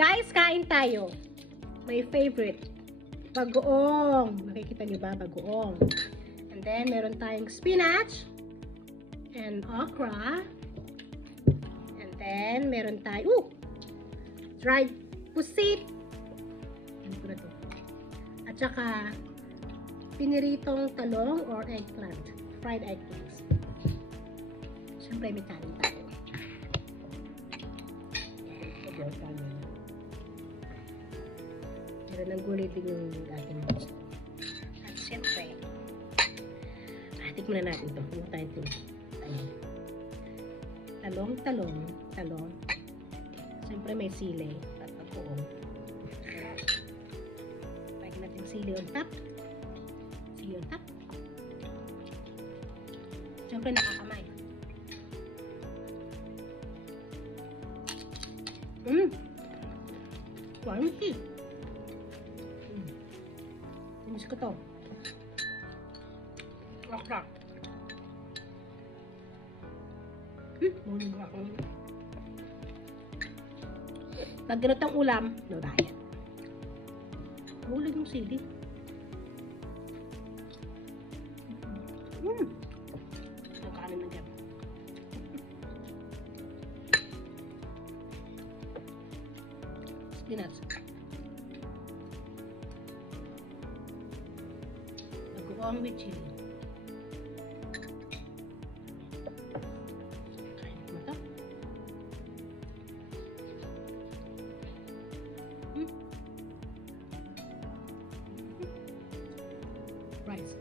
Guys, kain tayo. My favorite. Bagoong. Makikita niyo ba? Bagoong. And then, meron tayong spinach. And okra. And then, meron tayo, dried pusit. Ano ko na to? At saka, piniritong talong or eggplant. Fried eggplants. Siyempre, may kanin tayo. Meron ng gulay din yung ating gusto. At siyempre, tikman na natin ito. Kung tayo ito. Talong. Siyempre may sili at bagoong. Lagyan natin sili on top. Siyempre nakakamay. Crunchy. Miss ko to. Okra. Muling ako. Pag ganitong ulam, no diet. Muling yung sili. Ang kanin na dyan. Spinach. Bagoong with chili. Rice.